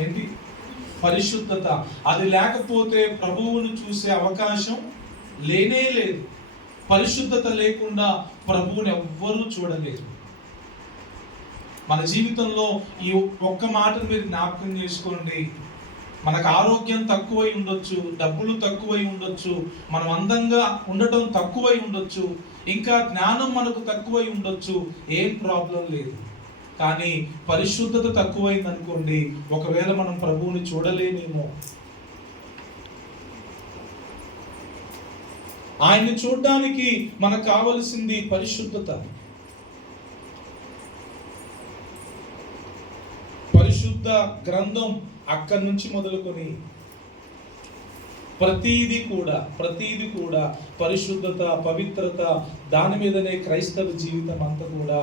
ఏంటి? పరిశుద్ధత. అది లేకపోతే ప్రభువును చూసే అవకాశం లేనే లేదు. పరిశుద్ధత లేకుండా ప్రభువుని ఎవ్వరూ చూడలేరు మన జీవితంలో ఈ ఒక్క మాటను మీరు జ్ఞాపకం చేసుకోండి. మనకు ఆరోగ్యం తక్కువై ఉండొచ్చు డబ్బులు తక్కువై ఉండొచ్చు మనం అందంగా ఉండటం తక్కువై ఉండొచ్చు ఇంకా జ్ఞానం మనకు తక్కువై ఉండొచ్చు ఏం ప్రాబ్లం లేదు. కానీ పరిశుద్ధత తక్కువైంది అనుకోండి ఒకవేళ మనం ప్రభువుని చూడలేమేమో. ఆయన్ని చూడడానికి మనకు కావలసింది పరిశుద్ధత. పరిశుద్ధ గ్రంథం అక్కడి నుంచి మొదలుకొని ప్రతీది కూడా ప్రతీది కూడా పరిశుద్ధత పవిత్రత దాని మీదనే క్రైస్తవ జీవితం అంతా కూడా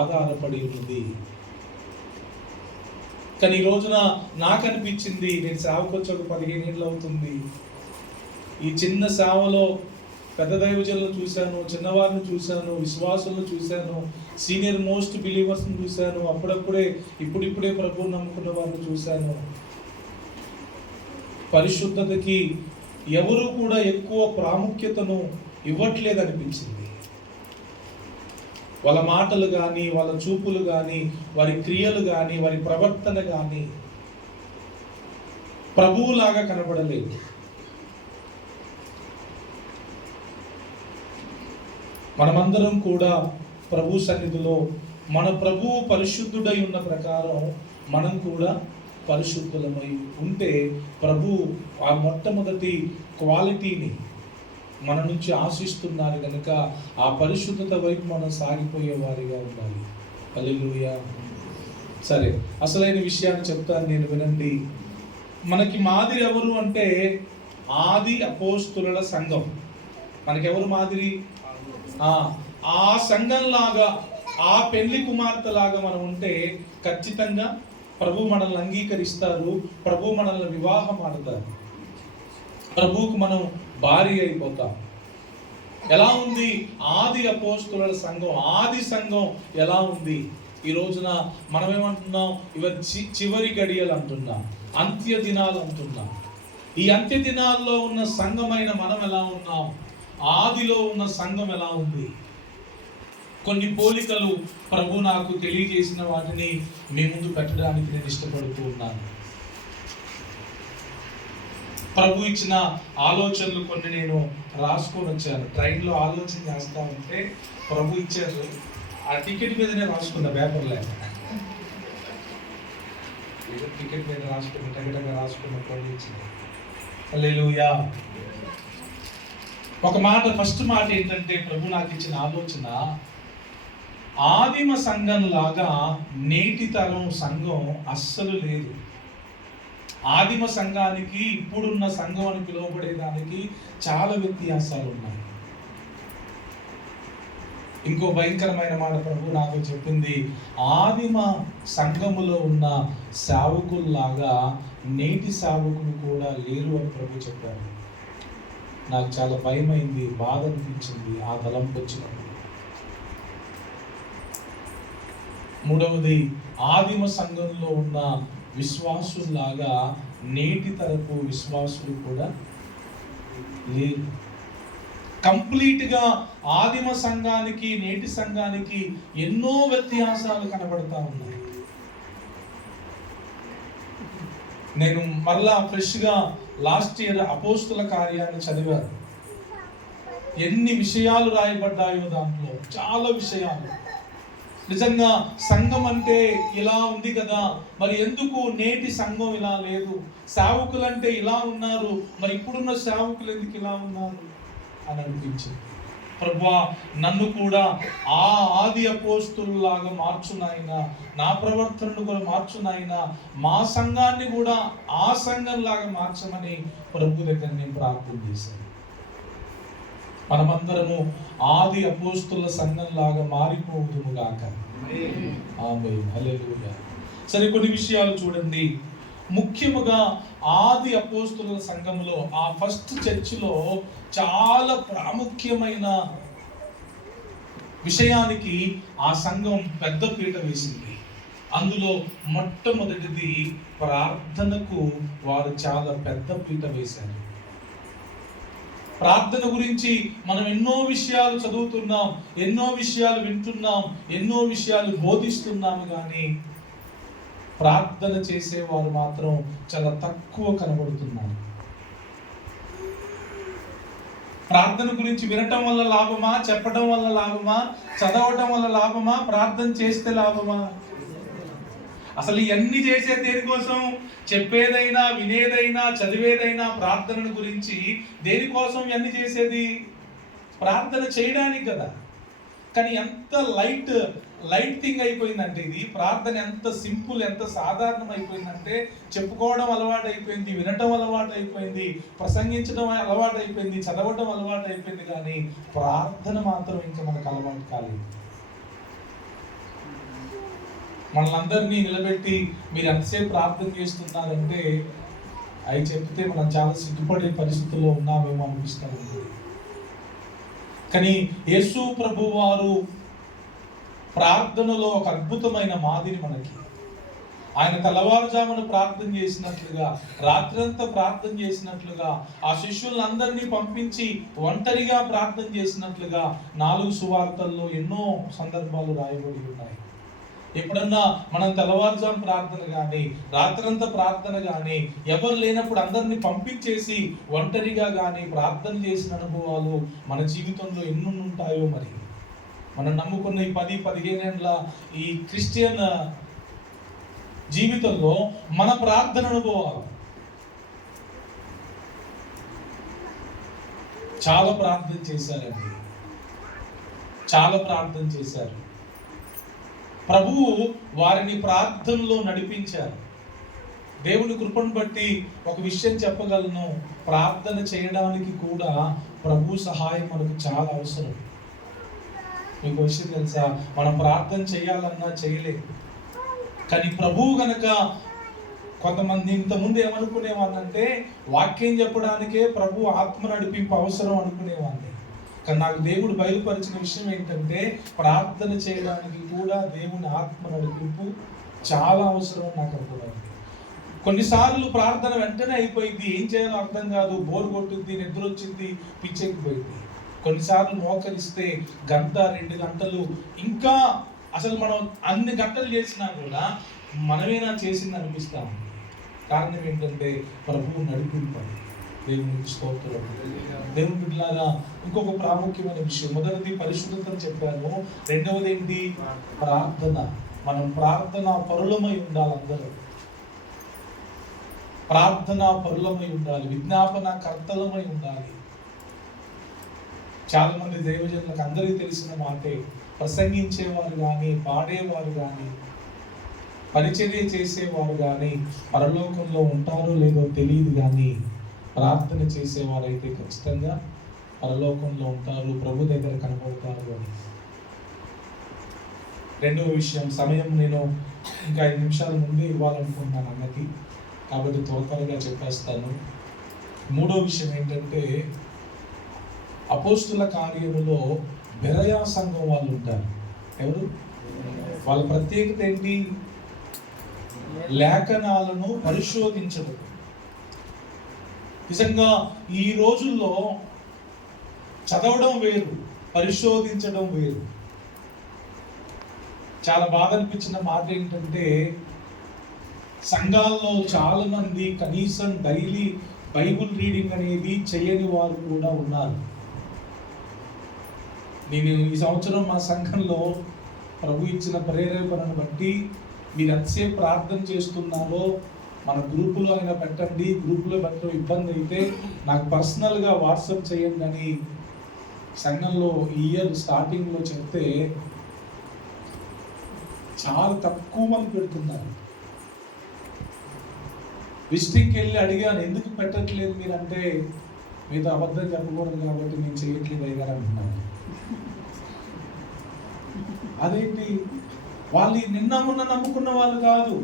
ఆధారపడి ఉంది కానీ ఈ రోజున నాకు అనిపించింది నేను సేవకు వచ్చి ఒక పదిహేను ఏళ్ళు అవుతుంది. ఈ చిన్న సేవలో పెద్ద దైవజనులను చూశాను చిన్నవారిని చూశాను విశ్వాసులను చూశాను సీనియర్ మోస్ట్ బిలీవర్స్ని చూశాను అప్పుడప్పుడే ఇప్పుడిప్పుడే ప్రభువు నమ్ముకున్న వారిని చూశాను. పరిశుద్ధతకి ఎవరు కూడా ఎక్కువ ప్రాముఖ్యతను ఇవ్వట్లేదు అనిపించింది వాళ్ళ మాటలు కానీ వాళ్ళ చూపులు కానీ వారి క్రియలు కానీ వారి ప్రవర్తన కానీ ప్రభువులాగా కనబడలేదు. మనమందరం కూడా ప్రభు సన్నిధిలో మన ప్రభువు పరిశుద్ధుడై ఉన్న ప్రకారం మనం కూడా పరిశుద్ధులమై ఉంటే ప్రభు ఆ మొట్టమొదటి క్వాలిటీని మన నుంచి ఆశిస్తున్నారు కనుక ఆ పరిశుద్ధత వైపు మనం సాగిపోయే వారిగా ఉండాలి. అల్లెలుయ సరే అసలైన విషయాన్ని చెప్తాను నేను వినండి. మనకి మాదిరి ఎవరు అంటే ఆది అపోస్తుల సంఘం. మనకెవరు మాదిరి? ఆ సంఘంలాగా ఆ పెళ్ళి కుమార్తెలాగా మనం ఉంటే ఖచ్చితంగా ప్రభు మనల్ని అంగీకరిస్తారు ప్రభు మనల్ని వివాహం ఆడతారు ప్రభువుకు మనం భార్య అయిపోతాం. ఎలా ఉంది? ఆది అపోస్తుల సంఘం ఆది సంఘం ఎలా ఉంది? ఈ రోజున మనం ఏమంటున్నాం ఇవ చి- చివరి గడియలు అంటున్నాం అంత్య దినాలు అంటున్నాం. ఈ అంత్య దినాల్లో ఉన్న సంఘమైన మనం ఎలా ఉన్నాం? ఆదిలో ఉన్న సంఘం ఎలా ఉంది? కొన్ని పోలికలు ప్రభు నాకు తెలియజేసిన వాటిని మీ ముందు పెట్టడానికి నేను ఇష్టపడుతూ ఉన్నాను. ప్రభు ఇచ్చిన ఆలోచనలు కొన్ని నేను రాసుకొని వచ్చాను. ట్రైన్లో ఆలోచన చేస్తా ఉంటే ప్రభు ఇచ్చారు. ఆ టికెట్ మీదనే రాసుకున్న పేపర్ లేక టికెట్ మీద రాసుకున్న టగటగా రాసుకున్న ప్రభు ఇచ్చింది. హల్లెలూయా. ఒక మాట ఫస్ట్ మాట ఏంటంటే ప్రభు నాకు ఇచ్చిన ఆలోచన ఆదిమ సంఘం లాగా నేటి తరం సంఘం అస్సలు లేదు. ఆదిమ సంఘానికి ఇప్పుడున్న సంఘం అని పిలువబడేదానికి చాలా వ్యత్యాసాలు ఉన్నాయి. ఇంకో భయంకరమైన మాట ప్రభు నాకు చెప్పింది ఆదిమ సంఘములో ఉన్న సావుకుల్లాగా నేటి సావుకులు కూడా లేరు అని ప్రభు చెప్పారు. నాకు చాలా భయమైంది బాధ అనిపించింది ఆ తలంపు వచ్చినప్పుడు. మూడవది ఆదిమ సంఘంలో ఉన్న విశ్వాసుల్లాగా నేటి తరపు విశ్వాసులు కూడా లేరు. కంప్లీట్గా ఆదిమ సంఘానికి నేటి సంఘానికి ఎన్నో వ్యత్యాసాలు కనబడతా ఉన్నాయి. నేను మరలా ఫ్రెష్గా లాస్ట్ ఇయర్ అపోస్తుల కార్యాన్ని చదివాను. ఎన్ని విషయాలు రాయబడ్డాయో దాంట్లో చాలా విషయాలు. నిజంగా సంఘం అంటే ఇలా ఉంది కదా మరి ఎందుకు నేటి సంఘం ఇలా లేదు? సేవకులంటే ఇలా ఉన్నారు మరి ఇప్పుడున్న సేవకులు ఎందుకు ఇలా ఉన్నారు? అని అనిపించింది. ప్రభా నన్ను కూడా ఆ ఆది అపోస్తుల్లాగా మార్చునాయన నా ప్రవర్తనను కూడా మార్చునాయన మా సంఘాన్ని కూడా ఆ సంఘంలాగా మార్చమని ప్రభు దగ్గర నేను ప్రార్థన చేశాను. మనమందరము ఆది అపోస్తుల సంఘంలాగా మారిపోదుము గాక. ఆమె హల్లెలూయా. సరే కొన్ని విషయాలు చూడండి. ముఖ్యముగా ఆది అపోస్తుల సంఘంలో ఆ ఫస్ట్ చర్చిలో చాలా ప్రాముఖ్యమైన విషయానికి ఆ సంఘం పెద్ద పీట వేసింది. అందులో మొట్టమొదటిది ప్రార్థనకు వారు చాలా పెద్ద పీట వేశారు. ప్రార్థన గురించి మనం ఎన్నో విషయాలు చదువుతున్నాం ఎన్నో విషయాలు వింటున్నాం ఎన్నో విషయాలు బోధిస్తున్నాము కానీ ప్రార్థన చేసేవారు మాత్రం చాలా తక్కువ కనబడుతున్నారు. ప్రార్థన గురించి వినటం వల్ల లాభమా? చెప్పడం వల్ల లాభమా? చదవటం వల్ల లాభమా? ప్రార్థన చేస్తే లాభమా? అసలు ఇవన్నీ చేసే దేనికోసం చెప్పేదైనా వినేదైనా చదివేదైనా ప్రార్థనను గురించి దేనికోసం ఇవన్నీ చేసేది? ప్రార్థన చేయడానికి కదా. కానీ ఎంత లైట్ లైట్ థింగ్ అయిపోయిందంటే ఇది ప్రార్థన ఎంత సింపుల్ ఎంత సాధారణం అయిపోయిందంటే చెప్పుకోవడం అలవాటు అయిపోయింది వినటం అలవాటు అయిపోయింది ప్రసంగించడం అలవాటు అయిపోయింది చదవటం అలవాటు అయిపోయింది కానీ ప్రార్థన మాత్రం ఇంకా మనకు అలవాటు కాలేదు. మనలందరినీ నిలబెట్టి మీరు ఎంతసేపు ప్రార్థన చేస్తున్నారంటే అవి చెప్తే మనం చాలా సిగ్గుపడే పరిస్థితుల్లో ఉన్నామేమో అనిపిస్తుంది. కానీ యేసు ప్రభు వారు ప్రార్థనలో ఒక అద్భుతమైన మాదిరి మనకి. ఆయన తెల్లవారుజామున ప్రార్థన చేసినట్లుగా రాత్రంతా ప్రార్థన చేసినట్లుగా ఆ శిష్యులందరినీ పంపించి ఒంటరిగా ప్రార్థన చేసినట్లుగా నాలుగు సువార్తల్లో ఎన్నో సందర్భాలు రాయబడి ఉన్నాయి. ఎప్పుడన్నా మనం తెల్లవారుజాము ప్రార్థన కానీ రాత్రంతా ప్రార్థన కానీ ఎవరు లేనప్పుడు అందరినీ పంపించేసి ఒంటరిగా కానీ ప్రార్థన చేసిన అనుభవాలు మన జీవితంలో ఎన్ని ఉంటాయో మరి? మనం నమ్ముకున్న ఈ పది పదిహేను ఏళ్ళ ఈ క్రిస్టియన్ జీవితంలో మన ప్రార్థన అనుభవాలు. చాలా ప్రార్థన చేశారండి. చాలా ప్రార్థన చేశారు. ప్రభువు వారిని ప్రార్థనలో నడిపించారు. దేవుని కృపను బట్టి ఒక విషయం చెప్పగలను. ప్రార్థన చేయడానికి కూడా ప్రభు సహాయం మనకు చాలా అవసరం. మీకు విషయం తెలుసా? మనం ప్రార్థన చేయాలన్నా చేయలేదు కానీ ప్రభువు గనక కొంతమంది ఇంతకుముందు ఏమనుకునేవాళ్ళంటే వాక్యం చెప్పడానికే ప్రభు ఆత్మ నడిపింపు అవసరం అనుకునేవాడిని. కానీ నాకు దేవుడు బయలుపరిచిన విషయం ఏంటంటే ప్రార్థన చేయడానికి కూడా దేవుని ఆత్మ నడిపింపు చాలా అవసరం నాకు అర్థమైంది. కొన్నిసార్లు ప్రార్థన వెంటనే అయిపోయింది. ఏం చేయాలో అర్థం కాదు. బోర్ కొట్టుద్ది నిద్ర వచ్చింది పిచ్చెక్కిపోయింది. కొన్నిసార్లు మోకరిస్తే గంట రెండు గంటలు ఇంకా అసలు మనం అన్ని గంటలు చేసినా కూడా మనమేనా చేసింది అనిపిస్తాం కారణం ఏంటంటే ప్రభువు నడిపింపండి దేవునికి స్తోత్రం. దేవుని బిడ్డలాగా ఇంకొక ప్రాముఖ్యమైన విషయం. మొదటిది పరిశుద్ధతను చెప్పాను. రెండవది ఏంటి ప్రార్థన. మనం ప్రార్థన పరులమై ఉండాలి అందరూ. ప్రార్థన పరులమై ఉండాలి. విజ్ఞాపన కర్తలమై ఉండాలి. చాలా మంది దైవజనులకు అందరికీ తెలిసిన మాటే ప్రసంగించేవారు కానీ పాడేవారు కానీ పరిచర్య చేసేవారు కానీ పరలోకంలో ఉంటారో లేదో తెలియదు కానీ ప్రార్థన చేసేవారైతే ఖచ్చితంగా పరలోకంలో ఉంటారు ప్రభు దగ్గర కనబడతారు అని. రెండవ విషయం సమయం నేను ఇంకా ఐదు నిమిషాల ముందే ఇవ్వాలనుకుంటున్నాను అన్నకి కాబట్టి త్వర త్వరగా చెప్పేస్తాను. మూడో విషయం ఏంటంటే అపోస్తుల కార్యములో బెరయా సంఘం వాళ్ళు ఉంటారు. ఎవరు? వాళ్ళ ప్రత్యేకత ఏంటి? లేఖనాలను పరిశోధించడం నిజంగా ఈ రోజుల్లో చదవడం వేరు పరిశోధించడం వేరు. చాలా బాధ అనిపించిన మాట ఏంటంటే సంఘాల్లో చాలా మంది కనీసం డైలీ బైబుల్ రీడింగ్ అనేది చేయని వారు కూడా ఉన్నారు. నేను ఈ సంవత్సరం మా సంఘంలో ప్రభు ఇచ్చిన ప్రేరేపణను బట్టి మీరు ఎంతసేపు ప్రార్థన చేస్తున్నారో మన గ్రూపులో అయినా పెట్టండి గ్రూపులో పెట్టడం ఇబ్బంది అయితే నాకు పర్సనల్గా వాట్సాప్ చేయండి అని సంఘంలో ఈ ఇయర్ స్టార్టింగ్లో చెప్తే చాలా తక్కువ మంది పెడుతున్నారు. విజిటింగ్కి వెళ్ళి అడిగాను ఎందుకు పెట్టట్లేదు మీరు అంటే మీతో అబద్ధం చెప్పకూడదు కాబట్టి నేను చేయట్లేదు అయ్యారు అంటున్నాను అదేంటి? వాళ్ళు నిన్న మొన్న నమ్ముకున్న వాళ్ళు కాదు.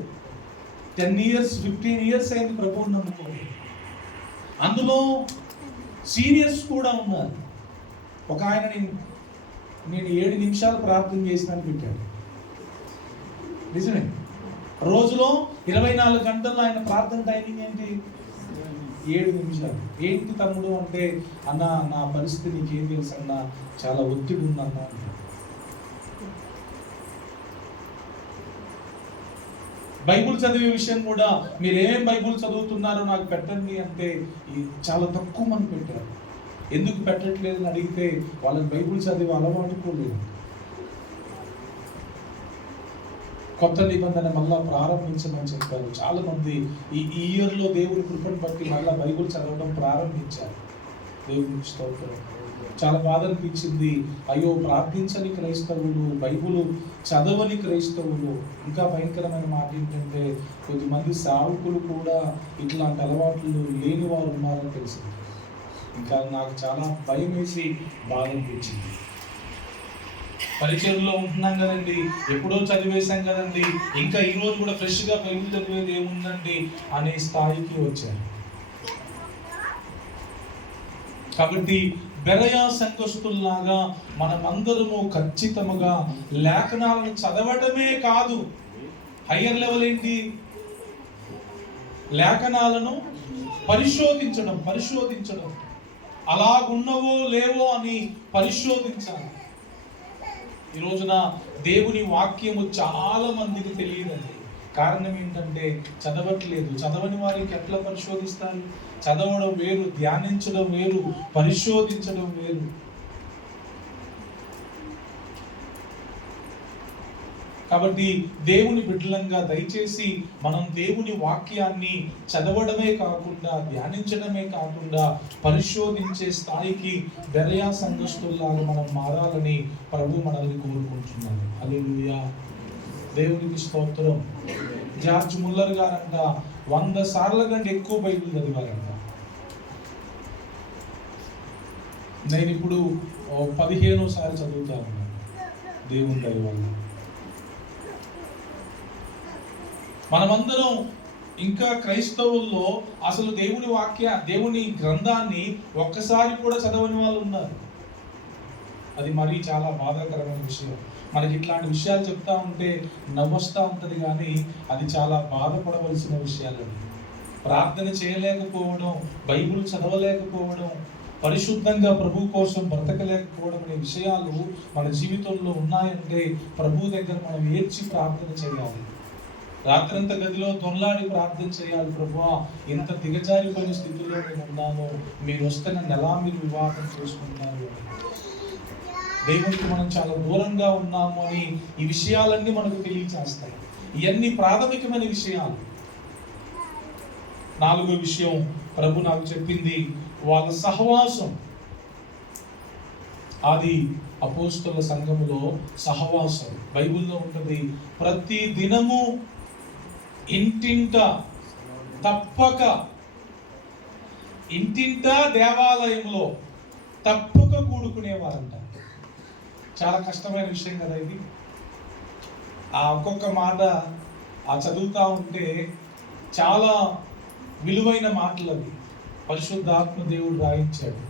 టెన్ ఇయర్స్ ఫిఫ్టీన్ ఇయర్స్ అయింది ప్రభువు నమ్ముకో అందులో సీనియర్స్ కూడా ఉన్నారు. ఒక ఆయన నేను నేను ఏడు నిమిషాలు ప్రార్థన చేసినాను పెట్టాడు. నిజమే? రోజులో ఇరవై నాలుగు గంటల్లో ఆయన ప్రార్థన టైమింగ్ ఏంటి? ఏడు నిమిషాలు. ఏంటి తమ్ముడు అంటే అన్న నా పరిస్థితి నీకేం తెలుసు అన్న? చాలా ఒత్తిడి ఉందన్న బైబుల్ చదివే విషయం కూడా మీరు ఏం బైబుల్ చదువుతున్నారో నాకు పెట్టండి అంటే చాలా తక్కువ మంది పెట్టారు. ఎందుకు పెట్టట్లేదు అని అడిగితే వాళ్ళకి బైబుల్ చదివే అలవాటు కూడా లేదు. కొత్త నిబంధన మళ్ళా ప్రారంభించమని చెప్పారు. చాలా మంది ఈ ఈ ఇయర్లో దేవుడి కృపను బట్టి మళ్ళా బైబుల్ చదవడం ప్రారంభించారు. దేవుని స్తోత్రం. చాలా బాధ అనిపించింది అయ్యో ప్రార్థించని క్రైస్తవులు బైబుల్ చదవని క్రైస్తవులు. ఇంకా భయంకరమైన మాట ఏంటంటే కొద్దిమంది సావుకులు కూడా ఇట్లాంటి అలవాట్లు లేని వారు ఉన్నారని తెలిసింది. ఇంకా నాకు చాలా భయం వేసి బాధ అనిపించింది పరిచయంలో ఉంటున్నాం కదండి. ఎప్పుడో చదివేశాం కదండి. ఇంకా ఈ రోజు కూడా ఫ్రెష్గా బైబిల్ చదివేది ఏముందండి అనే స్థాయికి వచ్చారు కాబట్టి బెరయా సంఘస్తుల్లాగా మనమందరము ఖచ్చితముగా లేఖనాలను చదవడమే కాదు. హయ్యర్ లెవెల్ ఏంటి? లేఖనాలను పరిశోధించడం పరిశోధించడం. అలాగున్నవో లేవో అని పరిశోధించాలి. ఈ రోజున దేవుని వాక్యము చాలా మందికి తెలియదండి. కారణం ఏంటంటే చదవట్లేదు. చదవని వారికి ఎట్లా పరిశోధిస్తారు? చదవడం వేరు ధ్యానించడం వేరు పరిశోధించడం వేరు. కాబట్టి దేవుని బిడ్డలంగా దయచేసి మనం దేవుని వాక్యాన్ని చదవడమే కాకుండా ధ్యానించడమే కాకుండా పరిశోధించే స్థాయికి బెరయా సంఘస్తుల్లాగా మనం మారాలని ప్రభు మనల్ని కోరుకుంటున్నాను అదే దేవునికి స్తోత్రం. జార్జ్ ముల్లర్ గారంట వంద సార్ల కంటే ఎక్కువ బైబిల్ చదివారంట. నేను ఇప్పుడు పదిహేనో సారి చదువుతాను దేవుని దయ వల్ల. మనమందరం ఇంకా క్రైస్తవుల్లో అసలు దేవుని వాక్య దేవుని గ్రంథాన్ని ఒక్కసారి కూడా చదవని వాళ్ళు ఉన్నారు. అది మరీ చాలా బాధాకరమైన విషయం. మనకి ఇట్లాంటి విషయాలు చెప్తా ఉంటే నవ్వొస్తా ఉంటుంది కానీ అది చాలా బాధపడవలసిన విషయాలు ప్రార్థన చేయలేకపోవడం బైబుల్ చదవలేకపోవడం పరిశుద్ధంగా ప్రభు కోసం బ్రతకలేకపోవడం అనే విషయాలు మన జీవితంలో ఉన్నాయంటే ప్రభు దగ్గర మనం ఏడ్చి ప్రార్థన చేయాలి. రాత్రంతా గదిలో దొల్లాడి ప్రార్థన చేయాలి ప్రభు ఇంత దిగజారిపోయిన స్థితిలో నేను ఉన్నాను మీరు వస్తే నన్ను ఎలా మీరు వివాహం చేసుకుంటారు దేవునికి మనం చాలా దూరంగా ఉన్నాము అని ఈ విషయాలన్నీ మనకు తెలియచేస్తాయి. ఇవన్నీ ప్రాథమికమైన విషయాలు. నాలుగో విషయం ప్రభు నాకు చెప్పింది వాళ్ళ సహవాసం. అది అపోస్తుల సంఘములో సహవాసం. బైబిల్లో ఉంటుంది ప్రతి దినము ఇంటింట తప్పక ఇంటింట దేవాలయంలో తప్పక కూడుకునేవారంట. చాలా కష్టమైన విషయం కదా ఇది. ఆ ఒక్కొక్క మాట ఆ చదువుతూ ఉంటే చాలా విలువైన మాటలు అవి. పరిశుద్ధాత్మ దేవుడు రాయించాడు.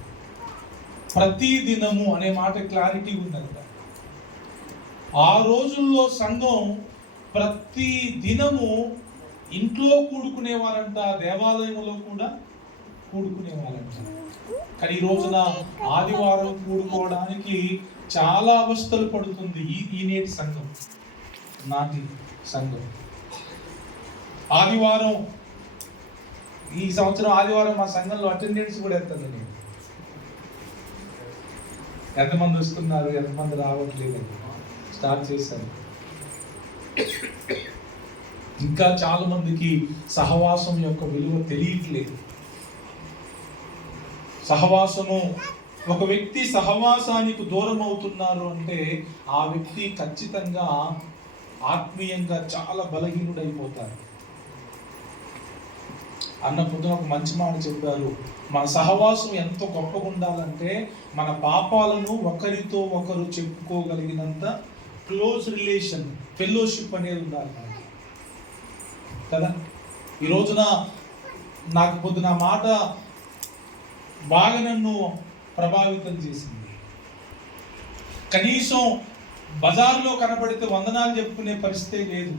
ప్రతి దినము అనే మాట క్లారిటీ ఉందంట. ఆ రోజుల్లో సంఘం ప్రతి దినము ఇంట్లో కూడుకునేవారంట దేవాలయంలో కూడా కూడుకునేవారంట. కానీ ఈ రోజున ఆదివారం కూడుకోవడానికి చాలా అవస్థలు పడుతుంది ఈ ఈనేటి సంఘం. నాటి సంఘం. ఆదివారం ఈ సంవత్సరం ఆదివారం మా సంఘంలో అటెండెన్స్ కూడా ఎత్తుంది నేను. ఎంతమంది వస్తున్నారు ఎంతమంది రావట్లేదు స్టార్ట్ చేశాను. ఇంకా చాలా మందికి సహవాసం యొక్క విలువ తెలియట్లేదు. సహవాసము ఒక వ్యక్తి సహవాసానికి దూరం అవుతున్నారు అంటే ఆ వ్యక్తి ఖచ్చితంగా ఆత్మీయంగా చాలా బలహీనుడైపోతారు అన్న పొద్దున ఒక మంచి మాట చెప్పారు. మన సహవాసం ఎంత గొప్పగా ఉండాలంటే మన పాపాలను ఒకరితో ఒకరు చెప్పుకోగలిగినంత క్లోజ్ రిలేషన్ ఫెలోషిప్ అనేది ఉండాలి మనకి. కదా? ఈ రోజున నాకు పొద్దున మాట బాగా నన్ను ప్రభావితం చేసింది. కనీసం బజార్లో కనబడితే వందనాలు చెప్పుకునే పరిస్థితే లేదు.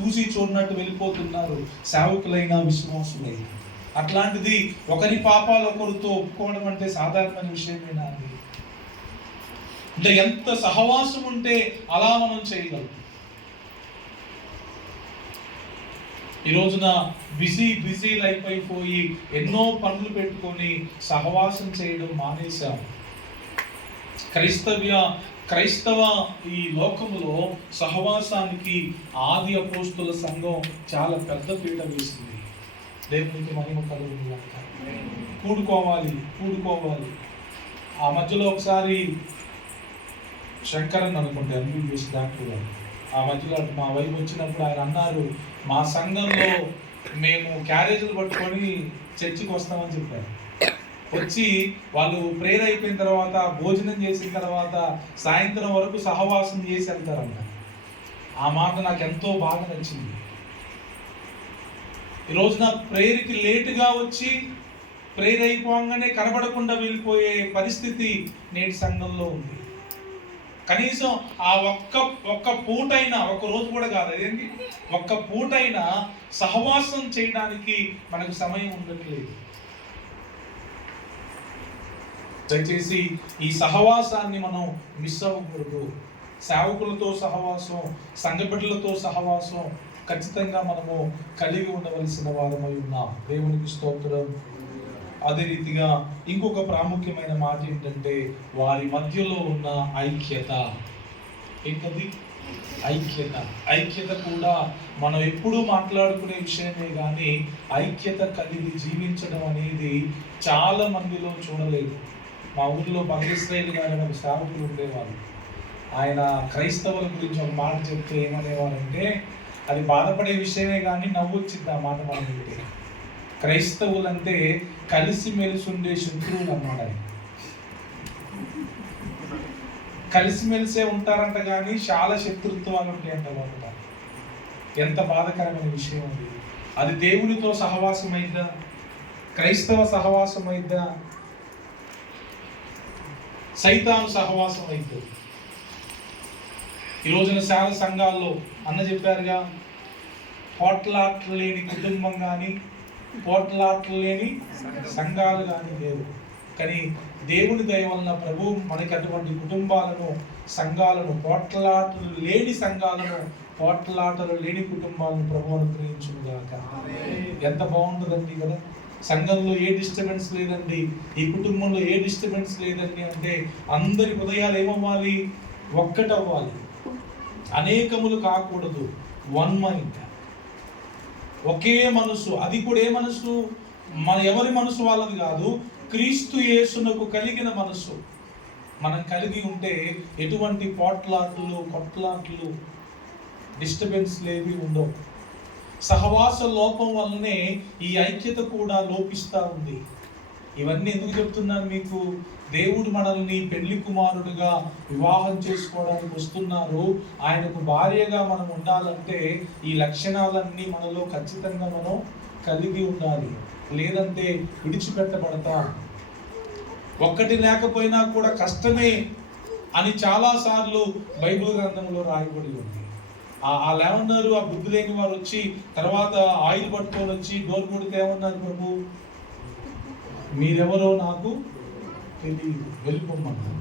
చూసి చూడనట్టు వెళ్ళిపోతున్నారు. సేవకులైన విశ్వాసులైన. అట్లాంటిది ఒకరి పాపాలు ఒకరితో ఒప్పుకోవడం అంటే సాధారణమైన విషయమేనా అంటే ఎంత సహవాసం ఉంటే అలా మనం చేయగలుగుతాం ఈ రోజున బిజీ బిజీ లైఫ్ అయిపోయి ఎన్నో పనులు పెట్టుకొని సహవాసం చేయడం మానేశాం. క్రైస్తవ్య క్రైస్తవ ఈ లోకంలో సహవాసానికి ఆది అపోస్తుల సంఘం చాలా పెద్ద పీట వేసింది. దేవునికి మహిమ కలుగుతుంది కూడుకోవాలి కూడుకోవాలి. ఆ మధ్యలో ఒకసారి శంకరన్ అనుకుంటే ఎంబీబీఎస్ డాక్టర్ గారు ఆ మధ్యలో మా వైపు వచ్చినప్పుడు ఆయన అన్నారు మా సంఘంలో మేము క్యారేజీలు పట్టుకొని చర్చికి వస్తామని చెప్పారు. వచ్చి వాళ్ళు ప్రేయర్ అయిపోయిన తర్వాత భోజనం చేసిన తర్వాత సాయంత్రం వరకు సహవాసం చేసి వెళ్తారంట. ఆ మాట నాకు ఎంతో బాగా నచ్చింది. ఈరోజు నా ప్రేయర్కి లేటుగా వచ్చి ప్రేర్ అయిపోగానే కనబడకుండా వెళ్ళిపోయే పరిస్థితి నేటి సంఘంలో ఉంది. కనీసం ఆ ఒక్క ఒక్క పూటైనా ఒక రోజు కూడా కాదు అదేంటి? ఒక్క పూటైనా సహవాసం చేయడానికి మనకు సమయం ఉండట్లేదు దయచేసి ఈ సహవాసాన్ని మనం మిస్ అవ్వకూడదు. సేవకులతో సహవాసం సంఘబిడ్డలతో సహవాసం ఖచ్చితంగా మనము కలిగి ఉండవలసిన వారమై ఉన్నాం. దేవునికి స్తోత్రం. అదే రీతిగా ఇంకొక ప్రాముఖ్యమైన మాట ఏంటంటే వారి మధ్యలో ఉన్న ఐక్యత. ఏంటది? ఐక్యత. ఐక్యత కూడా మనం ఎప్పుడూ మాట్లాడుకునే విషయమే కానీ ఐక్యత కలిగి జీవించడం అనేది చాలా మందిలో చూడలేదు. మా ఊర్లో బంగిస్రాయిల్ గారు ఒక సేవకులు ఉండేవారు ఆయన క్రైస్తవుల గురించి ఒక మాట చెప్తే ఏమనేవారంటే అది బాధపడే విషయమే కానీ నవ్వు వచ్చింది ఆ మాట మనం క్రైస్తవులంటే కలిసిమెలిసి ఉండే శత్రువులు అన్నమాట కలిసిమెలిసే ఉంటారంట కానీ చాలా శత్రుత్వాలు ఉంటాయంట లోపల. ఎంత బాధకరమైన విషయం అది. అది దేవునితో సహవాసం అయిద్దా క్రైస్తవ సహవాసం అయిద్దా సైతాను సహవాసం అవుతుంది ఈ రోజున సేవ సంఘాల్లో అన్న చెప్పారుగా పోట్లాట్లు లేని కుటుంబం కానీ పోట్లాట్లు లేని సంఘాలు కానీ లేదు కానీ దేవుని దయ వలన ప్రభు మనకి అటువంటి కుటుంబాలను సంఘాలను పోట్లాటలు లేని సంఘాలను పోట్లాటలు లేని కుటుంబాలను ప్రభు అనుగ్రహించును గాక. ఎంత బాగుంటుందండి కదా? సంఘంలో ఏ డిస్టర్బెన్స్ లేదండి. ఈ కుటుంబంలో ఏ డిస్టర్బెన్స్ లేదండి అంటే అందరి హృదయాలు ఏమవ్వాలి? ఒక్కటవ్వాలి. అనేకములు కాకూడదు. వన్ మైండ్ ఒకే మనసు అది కూడా ఏ మనసు మన ఎవరి మనసు వాళ్ళది కాదు క్రీస్తు యేసునకు కలిగిన మనసు మనం కలిగి ఉంటే ఎటువంటి పోట్లాట్లు కొట్లాట్లు డిస్టర్బెన్స్ లేవి ఉండవు. సహవాస లోపం వల్లనే ఈ ఐక్యత కూడా లోపిస్తూ ఉంది. ఇవన్నీ ఎందుకు చెప్తున్నాను మీకు? దేవుడు మనల్ని పెళ్ళి కుమారుడిగా వివాహం చేసుకోవడానికి వస్తున్నారు. ఆయనకు భార్యగా మనం ఉండాలంటే ఈ లక్షణాలన్నీ మనలో ఖచ్చితంగా మనం కలిగి ఉండాలి. లేదంటే విడిచిపెట్టబడతా. ఒక్కటి లేకపోయినా కూడా కష్టమే అని చాలాసార్లు బైబిల్ గ్రంథంలో రాయబడి ఉంది. ఆ ఆ లేవన్నారు ఆ బుద్ధి లేని వారు వచ్చి తర్వాత ఆయిల్ పట్టుకొని వచ్చి డోర్ కొడితే ఏమన్నారు ప్రభు? మీరెవరో నాకు తెలియదు. వెళ్ళిపోమన్నారు.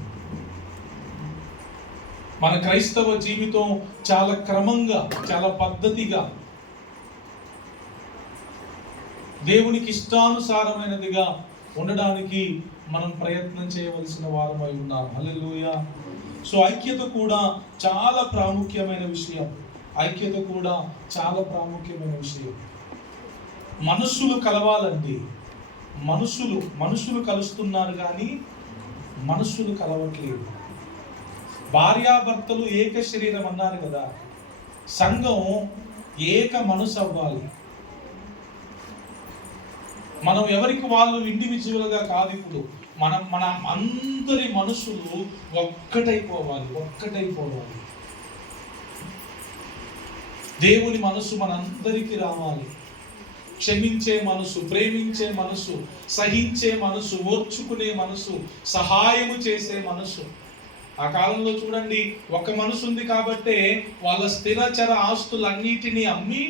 మన క్రైస్తవ జీవితం చాలా క్రమంగా చాలా పద్ధతిగా దేవునికి ఇష్టానుసారమైనదిగా ఉండడానికి మనం ప్రయత్నం చేయవలసిన వారమై ఉన్నాం. హల్లెలూయా. సో ఐక్యత కూడా చాలా ప్రాముఖ్యమైన విషయం. ఐక్యత కూడా చాలా ప్రాముఖ్యమైన విషయం. మనస్సులు కలవాలండి మనుషులు మనుషులు కలుస్తున్నారు కానీ మనుషులు కలవట్లేదు. భార్యాభర్తలు ఏక శరీరం అన్నారు కదా సంఘం ఏక మనసు అవ్వాలి. మనం ఎవరికి వాళ్ళు ఇండివిజువల్గా కాదు ఇప్పుడు. మనం మన అందరి మనుషులు ఒక్కటైపోవాలి ఒక్కటైపోవాలి. దేవుని మనసు మనందరికీ రావాలి. క్షమించే మనసు ప్రేమించే మనసు సహించే మనసు ఓర్చుకునే మనసు సహాయము చేసే మనసు. ఆ కాలంలో చూడండి ఒక మనసు ఉంది కాబట్టే వాళ్ళ స్థిరచర ఆస్తులన్నిటినీ అమ్మి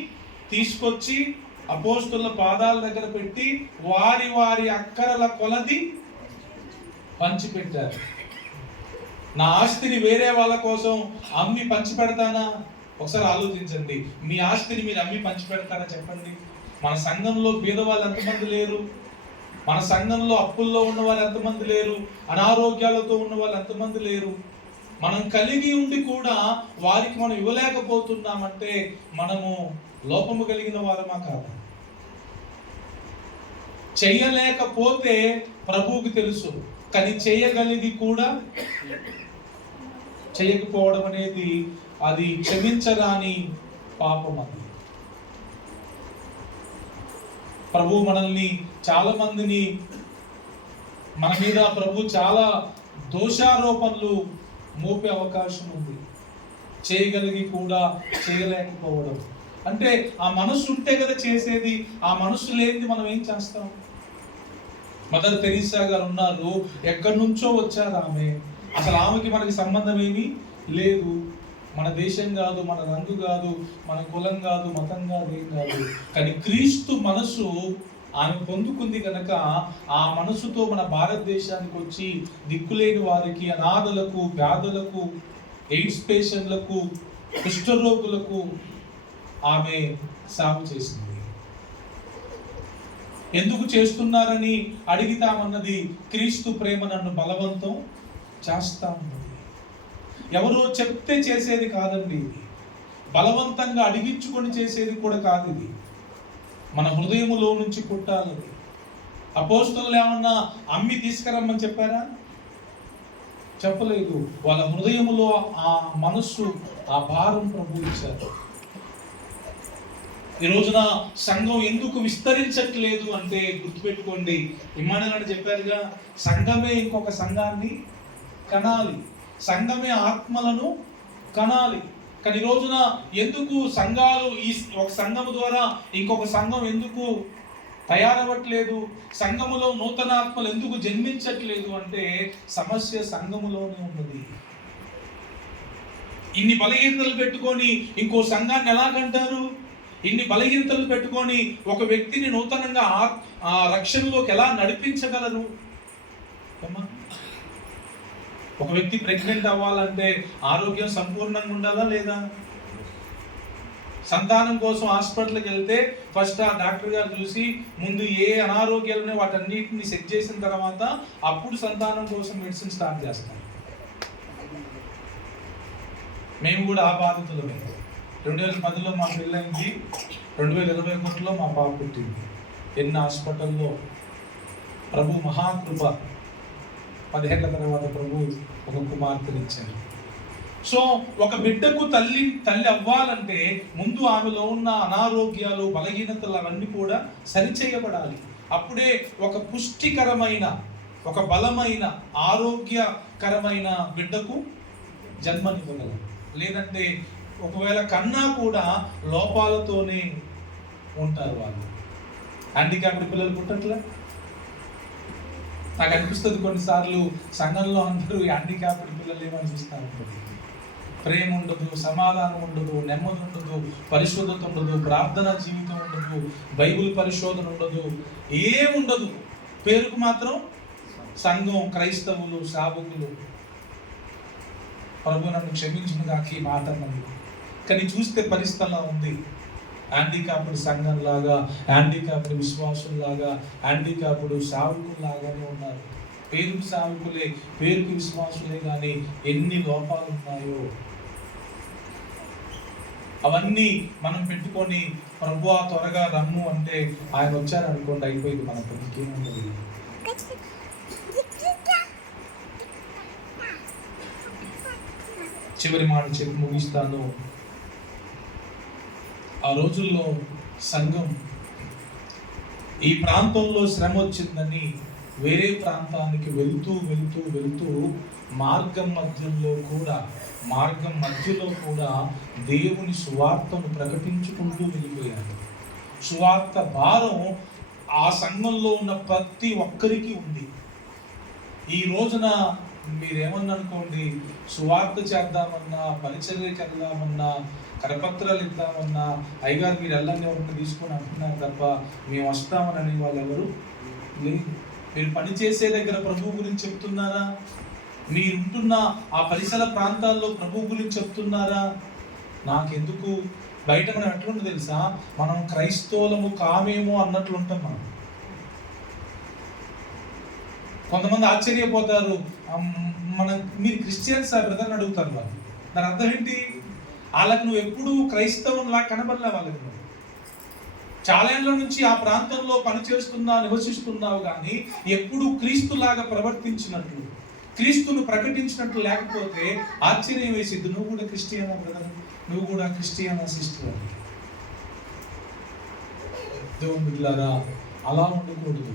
తీసుకొచ్చి అపోస్తుల పాదాల దగ్గర పెట్టి వారి వారి అక్కరల కొలది పంచిపెట్టారు. నా ఆస్తిని వేరే వాళ్ళ కోసం అమ్మి పంచి పెడతానా ఒకసారి ఆలోచించండి. మీ ఆస్తిని మీరు అమ్మి పంచి పెడతారా చెప్పండి? మన సంఘంలో పేదవాళ్ళు ఎంతమంది లేరు? మన సంఘంలో అప్పుల్లో ఉన్న వాళ్ళు ఎంతమంది లేరు? అనారోగ్యాలతో ఉన్న వాళ్ళు ఎంతమంది లేరు? మనం కలిగి ఉండి కూడా వారికి మనం ఇవ్వలేకపోతున్నామంటే మనము లోపము కలిగిన వారమా కాదు. చెయ్యలేకపోతే ప్రభువుకి తెలుసు కానీ చేయగలిగి కూడా చేయకపోవడం అనేది అది క్షమించరాని పాపం అది. ప్రభు మనల్ని చాలా మందిని మన మీద ప్రభు చాలా దోషారోపణలు మోపే అవకాశం ఉంది. చేయగలిగి కూడా చేయలేకపోవడం. అంటే ఆ మనసు ఉంటే కదా చేసేది ఆ మనసు లేనిది మనం ఏం చేస్తాం? మదర్ తెరీసా గారు ఉన్నారు ఎక్కడి నుంచో వచ్చారు ఆమె. అసలు ఆమెకి మనకి సంబంధం ఏమీ లేదు. మన దేశం కాదు మన రంగు కాదు మన కులం కాదు మతం కాదు ఏం కాదు. కానీ క్రీస్తు మనసు ఆమె పొందుకుంది కనుక ఆ మనసుతో మన భారతదేశానికి వచ్చి దిక్కులేని వారికి అనాథలకు వ్యాధులకు ఎయిడ్స్ పేషెంట్లకు కుష్ఠరోగులకు ఆమె సాగు చేసింది. ఎందుకు చేస్తున్నారని అడిగితామన్నది క్రీస్తు ప్రేమ నన్ను బలవంతం చేస్తాము. ఎవరో చెప్తే చేసేది కాదండి ఇది. బలవంతంగా అడిగించుకొని చేసేది కూడా కాదు ఇది. మన హృదయములో నుంచి పుట్టాలి అపోస్తులు ఏమన్నా అమ్మి తీసుకురమ్మని చెప్పారా? చెప్పలేదు. వాళ్ళ హృదయములో ఆ మనస్సు ఆ భారం ప్రభు ఇచ్చారు. ఈ రోజున సంఘం ఎందుకు విస్తరించట్లేదు అంటే గుర్తుపెట్టుకోండి. ఇమ్మానని చెప్పారుగా సంఘమే ఇంకొక సంఘాన్ని కనాలి. సంఘమే ఆత్మలను కనాలి. కానీ రోజున ఎందుకు సంఘాలు ఈ ఒక సంఘము ద్వారా ఇంకొక సంఘం ఎందుకు తయారవ్వట్లేదు? సంఘములో నూతన ఆత్మలు ఎందుకు జన్మించట్లేదు అంటే సమస్య సంఘములోనే ఉన్నది. ఇన్ని బలహీనతలు పెట్టుకొని ఇంకో సంఘాన్ని ఎలాగంటారు ఇన్ని బలహీనతలు పెట్టుకొని ఒక వ్యక్తిని నూతనంగా ఆ- ఆ రక్షణలోకి ఎలా నడిపించగలరు? ఒక వ్యక్తి ప్రెగ్నెంట్ అవ్వాలంటే ఆరోగ్యం సంపూర్ణంగా ఉండాలా లేదా? సంతానం కోసం హాస్పిటల్కి వెళ్తే ఫస్ట్ ఆ డాక్టర్ గారు చూసి ముందు ఏ అనారోగ్యాలు ఉన్నాయో వాటన్నిటిని సెట్ చేసిన తర్వాత అప్పుడు సంతానం కోసం మెడిసిన్ స్టార్ట్ చేస్తాం. మేము కూడా ఆ బాధితులమే. రెండు వేల పదిలో మా పెళ్ళైంది రెండు వేల ఇరవై ఒకటిలో మా పాప పుట్టింది. ఎన్ని హాస్పిటల్లో? ప్రభు మహాకృప. పదిహేళ్ళ తర్వాత ప్రభు ఒక కుమార్తెనిచ్చారు సో ఒక బిడ్డకు తల్లి తల్లి అవ్వాలంటే ముందు ఆమెలో ఉన్న అనారోగ్యాలు బలహీనతలు అవన్నీ కూడా సరిచేయబడాలి. అప్పుడే ఒక పుష్టికరమైన ఒక బలమైన ఆరోగ్యకరమైన బిడ్డకు జన్మనివ్వగలం. లేదంటే ఒకవేళ కన్నా కూడా లోపాలతోనే ఉంటారు వాళ్ళు. హ్యాండిక్యాప్డ్ పిల్లలు పుట్టట్లే? నాకు అనిపిస్తుంది కొన్నిసార్లు సంఘంలో అందరూ హ్యాండిక్యాప్డ్ పిల్లలు ఏమని చూస్తూ ఉంటుంది ప్రేమ ఉండదు సమాధానం ఉండదు నెమ్మది ఉండదు పరిశుద్ధత ఉండదు ప్రార్థన జీవితం ఉండదు బైబిల్ పరిశోధన ఉండదు ఏముండదు పేరుకు మాత్రం సంఘం క్రైస్తవులు సాబుకులు ప్రభు నన్ను క్షమించును కాక ఈ మాట కానీ చూస్తే పరిస్థితి ఉంది. హ్యాండిక్యాప్డ్ సంఘం లాగా హ్యాండిక్యాప్డ్ విశ్వాసులు లాగా హ్యాండిక్యాప్డ్ సావుకులు లాగానే ఉన్నారు. పేరుకు సావుకులే పేరుకు విశ్వాసులే కానీ ఎన్ని లోపాలు ఉన్నాయో అవన్నీ మనం పెట్టుకొని ప్రభు ఆ త్వరగా రమ్ము అంటే ఆయన వచ్చారనుకోండి అయిపోయింది మన ఇంకేముండదు చివరి మాట చెప్పి ముగిస్తాను. ఆ రోజుల్లో సంఘం ఈ ప్రాంతంలో శ్రమ వచ్చిందని వేరే ప్రాంతానికి వెళ్తూ వెళ్తూ వెళ్తూ మార్గం మధ్యలో కూడా మార్గం మధ్యలో కూడా దేవుని సువార్తను ప్రకటించుకుంటూ వెళ్ళిపోయారు. సువార్త భారం ఆ సంఘంలో ఉన్న ప్రతి ఒక్కరికి ఉంది. ఈ రోజున మీరేమన్నా అనుకోండి సువార్త చేద్దామన్నా పరిచర్యకి వెళ్దామన్నా కరపత్రాలు ఇద్దామన్నా అయ్యగారు మీరు వెళ్ళండి ఎవరికి తీసుకొని అంటున్నారు తప్ప మేము వస్తామని వాళ్ళు ఎవరు? మీరు పని చేసే దగ్గర ప్రభు గురించి చెప్తున్నారా? మీరుంటున్న ఆ పరిసర ప్రాంతాల్లో ప్రభు గురించి చెప్తున్నారా? నాకెందుకు? బయట మనం ఎట్లుంది తెలుసా? మనం క్రైస్తవులము కామేమో అన్నట్లు ఉంటాం మనం. కొంతమంది ఆశ్చర్యపోతారు. మన మీరు క్రిస్టియన్స్ బ్రదర్ అని అడుగుతారు వాళ్ళు. దాని అర్థం ఏంటి? వాళ్ళకు నువ్వు ఎప్పుడూ క్రైస్తవంలా కనబడలే వాళ్ళకి నువ్వు. చాలా ఏళ్ళ నుంచి ఆ ప్రాంతంలో పనిచేస్తున్నా నివసిస్తున్నావు కానీ ఎప్పుడు క్రీస్తులాగా ప్రవర్తించినట్లు క్రీస్తును ప్రకటించినట్లు లేకపోతే ఆశ్చర్యం వేసిద్ది నువ్వు కూడా క్రిస్టియనా బ్రదర్? నువ్వు కూడా క్రిస్టియనా సిస్టర్? దేవుని బిడ్డలారా అలా ఉండకూడదు.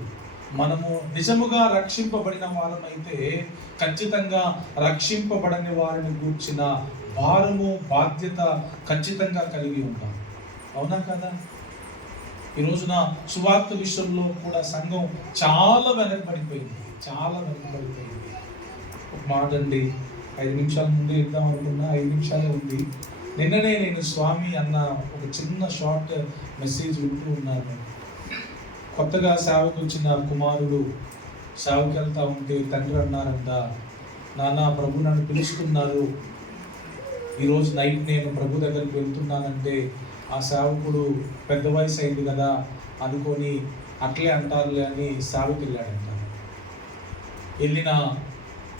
మనము నిజముగా రక్షింపబడిన వారమైతే ఖచ్చితంగా రక్షింపబడని వారిని గూర్చిన భారము బాధ్యత ఖచ్చితంగా కలిగి ఉంటాం. అవునా కదా? ఈ రోజున సువార్త విషయంలో కూడా సంఘం చాలా వెనకబడిపోయింది. చాలా వెనకబడిపోయింది. ఒక మాట అండి ఐదు నిమిషాల ముందే ఇద్దాం అనుకున్నా ఐదు నిమిషాలే ఉంది. నిన్ననే నేను స్వామి అన్న ఒక చిన్న షార్ట్ మెసేజ్ వింటూ ఉన్నాను. కొత్తగా సేవకు వచ్చిన కుమారుడు సేవకి వెళ్తా ఉంటే తండ్రి అన్నారంట నాన్న ప్రభు నన్ను పిలుస్తున్నారు. ఈరోజు నైట్ నేను ప్రభు దగ్గరికి వెళ్తున్నానంటే ఆ సేవకుడు పెద్ద వయసు అయింది కదా అనుకొని అట్లే అంటారులే అని సేవకి వెళ్ళాడంట. వెళ్ళిన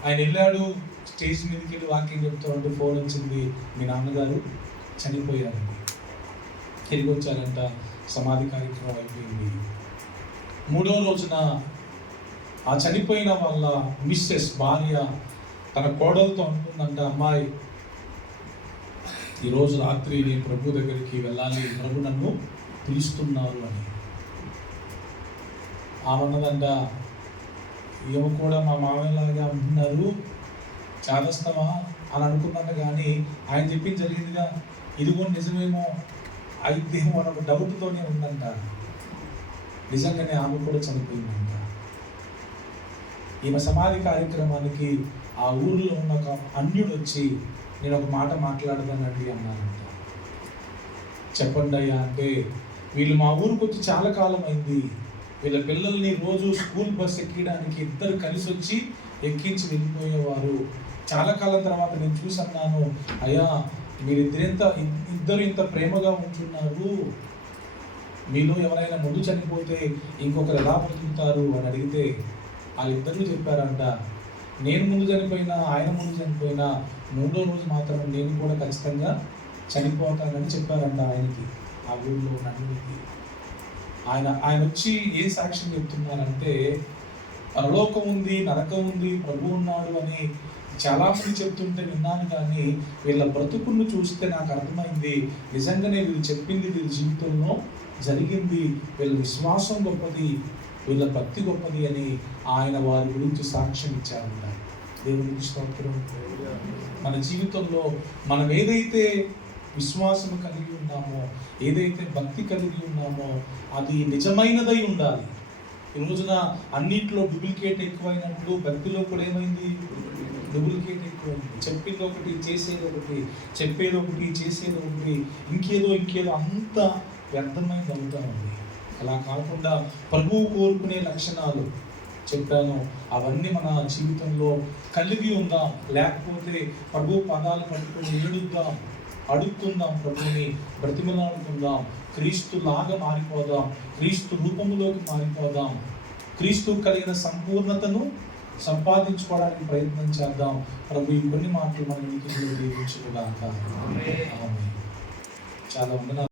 ఆయన వెళ్ళాడు స్టేజ్ మీదకి వెళ్ళి వాకింగ్ చెప్తూ ఉంటే ఫోన్ వచ్చింది మీ నాన్నగారు చనిపోయారండి తిరిగి వచ్చారంట సమాధి కార్యక్రమం అయిపోయింది. మూడో రోజున ఆ చనిపోయిన వాళ్ళ మిస్సెస్ భార్య తన కోడలతో అనుకుందంట అమ్మాయి ఈరోజు రాత్రి నేను ప్రభు దగ్గరికి వెళ్ళాలి. ప్రభు నన్ను పిలుస్తున్నారు అని. ఆమన్నదంట ఏమో కూడా మా మామయ్యలాగా ఉంటున్నారు? చాదస్తమా? అని అనుకున్నాను కానీ ఆయన చెప్పింది జరిగిందిగా. ఇది కూడా నిజమేమో అయితే మనకు డౌట్తోనే ఉందంట. నిజంగానే ఆమె కూడా చనిపోయిందంట. ఈమె సమాధి కార్యక్రమానికి ఆ ఊరిలో ఉన్న ఒక అన్యుడు వచ్చి నేను ఒక మాట మాట్లాడదానండి అన్నారంట. చెప్పండి అయ్యా అంటే వీళ్ళు మా ఊరికి వచ్చి చాలా కాలం అయింది వీళ్ళ పిల్లల్ని రోజు స్కూల్ బస్ ఎక్కడానికి ఇద్దరు కలిసి వచ్చి ఎక్కించి వెళ్ళిపోయేవారు. చాలా కాలం తర్వాత నేను చూసన్నాను. అయ్యా మీరు ఇద్దరింత ఇద్దరు ఇంత ప్రేమగా ఉంటున్నారు. మీలో ఎవరైనా ముందు చనిపోతే ఇంకొకరు ఎలా బతుకుతారు అని అడిగితే వాళ్ళిద్దరూ చెప్పారంట. నేను ముందు చనిపోయినా ఆయన ముందు చనిపోయినా మూడో రోజు మాత్రం నేను కూడా ఖచ్చితంగా చనిపోతానని చెప్పారంట ఆయనకి. ఆ ఊళ్ళో నన్నుడికి ఆయన ఆయన వచ్చి ఏ సాక్ష్యం చెప్తున్నారంటే పరలోకం ఉంది నరకం ఉంది ప్రభు ఉన్నాడు అని చాలామంది చెప్తుంటే విన్నాను కానీ వీళ్ళ బ్రతుకును చూస్తే నాకు అర్థమైంది. నిజంగానే వీళ్ళు చెప్పింది వీళ్ళ జీవితంలో జరిగింది. వీళ్ళ విశ్వాసం గొప్పది. వీళ్ళ భక్తి గొప్పది అని ఆయన వారి గురించి సాక్ష్యం ఇచ్చారు దేవునికి స్తోత్రం. మన జీవితంలో మనం ఏదైతే విశ్వాసం కలిగి ఉన్నామో ఏదైతే భక్తి కలిగి ఉన్నామో అది నిజమైనదై ఉండాలి. ఈ రోజున అన్నిట్లో డూప్లికేట్ ఎక్కువైనప్పుడు భక్తిలో కూడా ఏమైంది? డూప్లికేట్ ఎక్కువైంది. చెప్పేది ఒకటి చేసేది ఒకటి చెప్పేది ఒకటి చేసేది ఒకటి ఇంకేదో ఇంకేదో అంత వ్యర్థమైంది అవుతా ఉంది. అలా కాకుండా ప్రభువు కోరుకునే లక్షణాలు చెప్పాను. అవన్నీ మన జీవితంలో కలిగి ఉందాం. లేకపోతే ప్రభు పదాలు పట్టుకొని ఏడుద్దాం. అడుక్కుందాం ప్రభుని బ్రతిమలాడుకుందాం. క్రీస్తు లాగా మారిపోదాం. క్రీస్తు రూపంలోకి మారిపోదాం. క్రీస్తు కలిగిన సంపూర్ణతను సంపాదించుకోవడానికి ప్రయత్నం చేద్దాం. ప్రభు ఈ కొన్ని మాటలు మన చాలా వందనాలు.